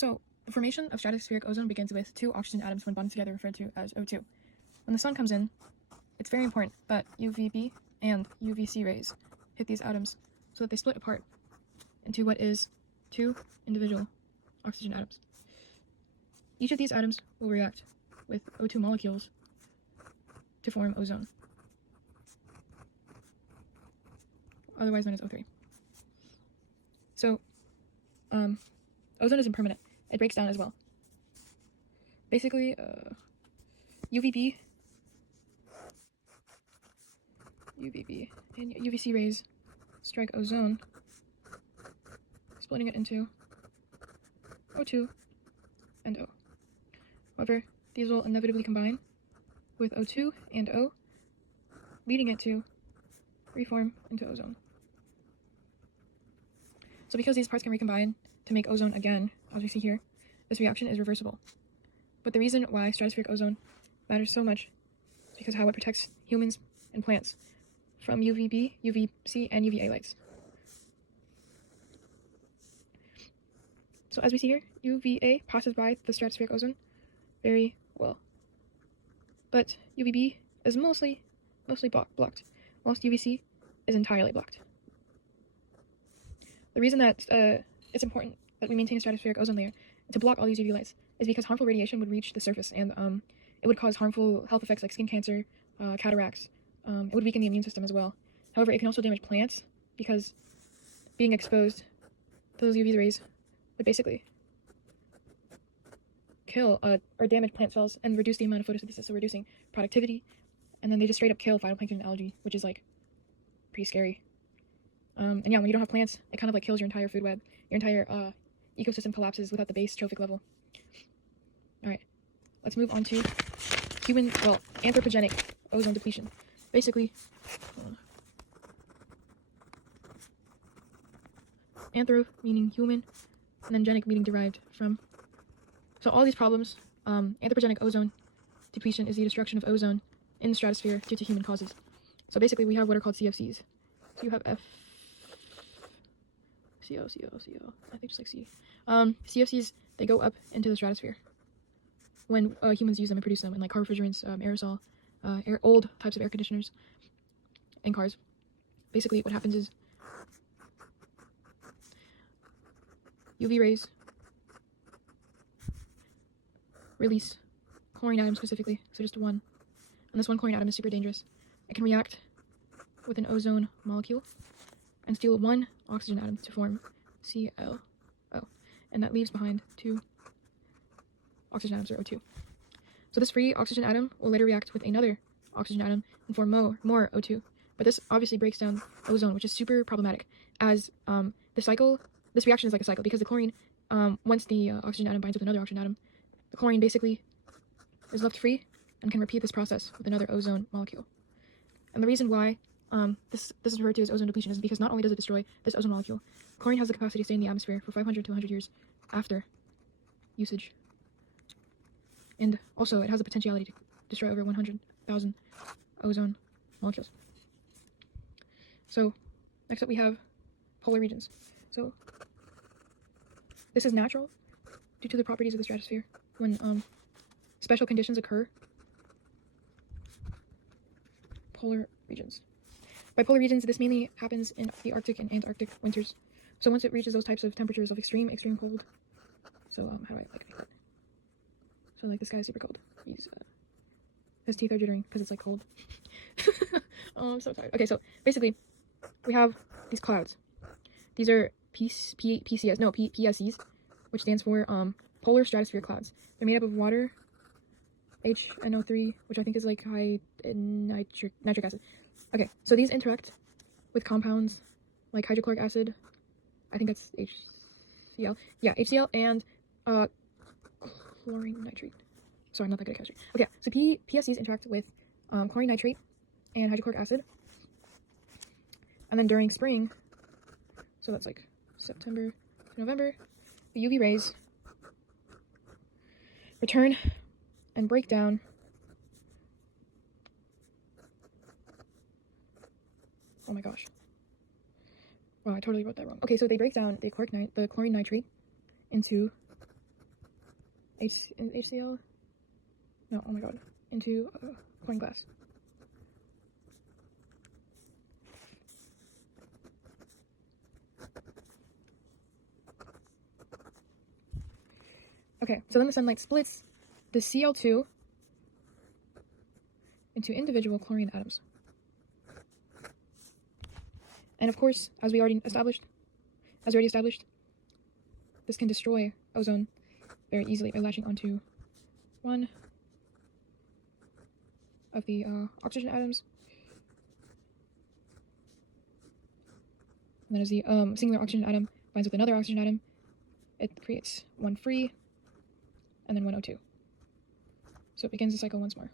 So, the formation of stratospheric ozone begins with two oxygen atoms when bonded together referred to as O2. When the sun comes in, it's very important that UVB and UVC rays hit these atoms so that they split apart into what is two individual oxygen atoms. Each of these atoms will react with O2 molecules to form ozone, otherwise known as O3. So, ozone is impermanent. It breaks down as well. Basically, UVB and UVC rays strike ozone, splitting it into O2 and O. However, these will inevitably combine with O2 and O, leading it to reform into ozone. So because these parts can recombine to make ozone again, as we see here, this reaction is reversible. But the reason why stratospheric ozone matters so much is because how it protects humans and plants from UVB, UVC, and UVA lights. So as we see here, UVA passes by the stratospheric ozone very well. But UVB is mostly blocked, whilst UVC is entirely blocked. The reason that it's important that we maintain a stratospheric ozone layer to block all these UV lights is because harmful radiation would reach the surface and it would cause harmful health effects like skin cancer, cataracts. It would weaken the immune system as well. However, it can also damage plants because being exposed to those UV rays would basically kill or damage plant cells and reduce the amount of photosynthesis, so reducing productivity. And then they just straight up kill phytoplankton and algae, which is like pretty scary. And yeah, when you don't have plants, it kind of like kills your entire food web. Your entire ecosystem collapses without the base trophic level. Alright, let's move on to anthropogenic ozone depletion. Basically, anthro meaning human, and then genic meaning derived from. So all these problems, anthropogenic ozone depletion is the destruction of ozone in the stratosphere due to human causes. So basically we have what are called CFCs. So you have CO, I think just like C. CFCs, they go up into the stratosphere when humans use them and produce them in like car refrigerants, aerosol, old types of air conditioners, and cars. Basically what happens is UV rays release chlorine atoms specifically, so just one. And this one chlorine atom is super dangerous. It can react with an ozone molecule and steal one oxygen atom to form ClO. And that leaves behind two oxygen atoms, or O2. So this free oxygen atom will later react with another oxygen atom and form more O2. But this obviously breaks down ozone, which is super problematic, as this reaction is like a cycle, because the chlorine, once the oxygen atom binds with another oxygen atom, the chlorine basically is left free and can repeat this process with another ozone molecule. And the reason why this is referred to as ozone depletion is because not only does it destroy this ozone molecule, chlorine has the capacity to stay in the atmosphere for 500 to 100 years after usage. And also, it has the potentiality to destroy over 100,000 ozone molecules. So, next up we have polar regions. So, this is natural due to the properties of the stratosphere. When special conditions occur, polar regions. By polar regions, this mainly happens in the Arctic and Antarctic winters. So once it reaches those types of temperatures of extreme cold, so how do I make that? So like this guy is super cold. His teeth are jittering because it's like cold. Oh, I'm so tired. Okay, so basically, we have these clouds. These are PSCs, which stands for polar stratosphere clouds. They're made up of water, HNO3, which I think is like high nitric acid. Okay, so these interact with compounds like hydrochloric acid, I think that's HCl. Yeah, HCl and chlorine nitrate. Sorry, I'm not that good at chemistry. Okay, so PSCs interact with chlorine nitrate and hydrochloric acid. And then during spring, so that's like September to November, the UV rays return and break down oh my gosh. Wow, I totally wrote that wrong. Okay, so they break down the chlorine nitrate into HCl. No, oh my god. Into chlorine glass. Okay, so then the sunlight splits the Cl2 into individual chlorine atoms. And of course, as we already established, this can destroy ozone very easily by latching onto one of the oxygen atoms. And then as the singular oxygen atom binds with another oxygen atom, it creates one free and then one O2. So it begins the cycle once more.